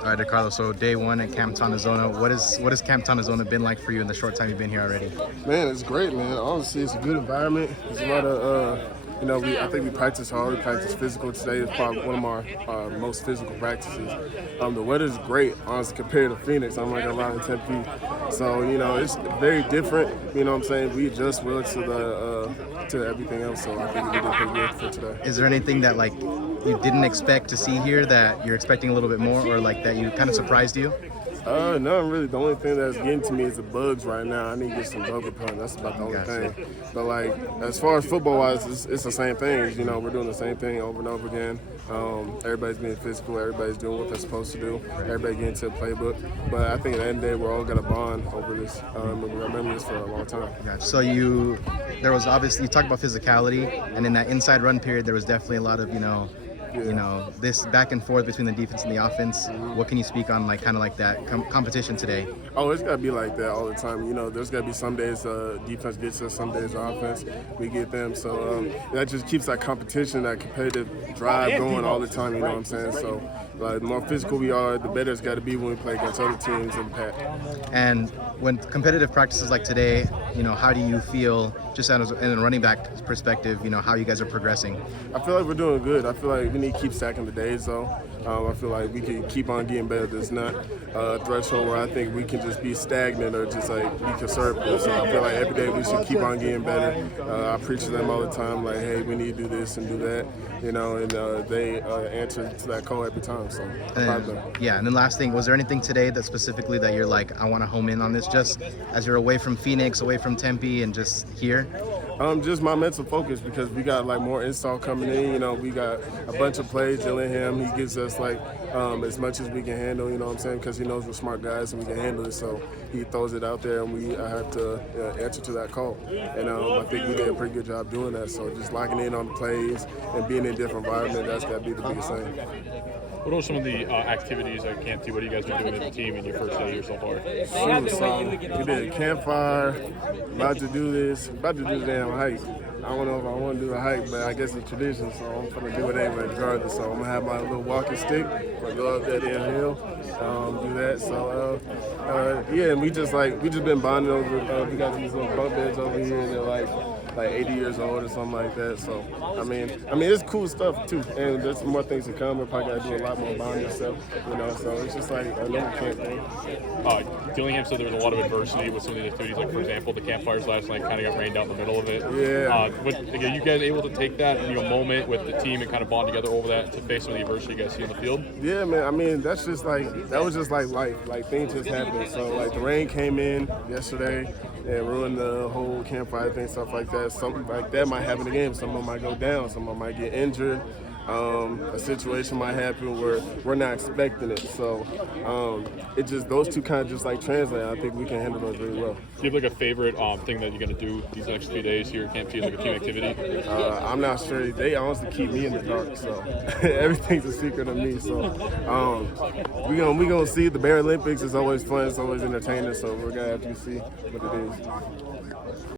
All right, DeCarlos, so day one at Camp Tonazona. What has Camp Tonazona been like for you in the short time you've been here already? Man, it's great, man. Honestly, it's a good environment. There's a lot of, I think we practice hard. We practice physical. Today is probably one of our most physical practices. The weather's great, honestly, compared to Phoenix. I'm like around in Tempe. So, it's very different. You know what I'm saying? We adjust well to everything else. So I think we did pretty good for today. Is there anything that you didn't expect to see here that you're expecting a little bit more, or that you kind of surprised you? No, really. The only thing that's getting to me is the bugs right now. I need to get some bug repellent. That's about the only thing. But as far as football-wise, it's the same thing. We're doing the same thing over and over again. Everybody's being physical. Everybody's doing what they're supposed to do. Everybody getting to the playbook. But I think at the end of the day, we're all gonna bond over this. And we remember this for a long time. Gotcha. So there was obviously, you talked about physicality, and in that inside run period, there was definitely a lot of this back and forth between the defense and the offense. What can you speak on, that competition today? Oh, it's got to be like that all the time. There's got to be some days defense gets us, some days offense, we get them. So that just keeps that competition, that competitive drive going all the time, you know what I'm saying? So the more physical we are, the better it's got to be when we play against other teams in the pack. And when competitive practices like today, how do you feel, just in a running back perspective, how you guys are progressing? I feel like we're doing good. I feel like we need to keep stacking the days, though. I feel like we can keep on getting better. There's not a threshold where I think we can just be stagnant or just be conservative. So I feel like every day we should keep on getting better. I preach to them all the time, hey, we need to do this and do that, and they answer to that call every time. So and then last thing, was there anything today that specifically that you're I want to home in on this, just as you're away from Phoenix, away from Tempe, and just here? Just my mental focus, because we got more install coming in. We got a bunch of plays. Dillingham, he gives us as much as we can handle. You know what I'm saying? Because he knows we're smart guys and we can handle it. So he throws it out there, and we have to answer to that call. And I think we did a pretty good job doing that. So just locking in on the plays and being in a different environment, that's got to be the biggest thing. What are some of the activities at Camp T? What have you guys been doing as a team in your first day here so far? We did a campfire, about to do the damn hike. I don't know if I want to do a hike, but I guess it's tradition, so I'm going to do it anyway regardless. So I'm going to have my little walking stick, I'm go up that damn hill, do that. So, and we just been bonding over, we got these little bunk beds over here, and they're like 80 years old or something like that. So, I mean, it's cool stuff too, and there's more things to come. We're probably got to do a lot more bonding stuff, so it's just a little camp thing. Dillingham said there was a lot of adversity with some of the activities, for example, the campfires last night kind of got rained out in the middle of it. Yeah. But are you guys able to take that moment with the team and kind of bond together over that to face some of the adversity you guys see on the field? Yeah, man. That's just that was just life. Things just happen. So the rain came in yesterday and ruined the whole campfire thing, stuff like that. Something like that might happen again. Someone might go down. Someone might get injured. A situation might happen where we're not expecting it. So it just, those two kind of just translate. I think we can handle those really well. Do you have a favorite thing that you're going to do these next few days here at Camp T as a team activity? I'm not sure. They honestly keep me in the dark, so everything's a secret to me. So we gonna see. The Bear Olympics is always fun. It's always entertaining. So we're gonna have to see what it is.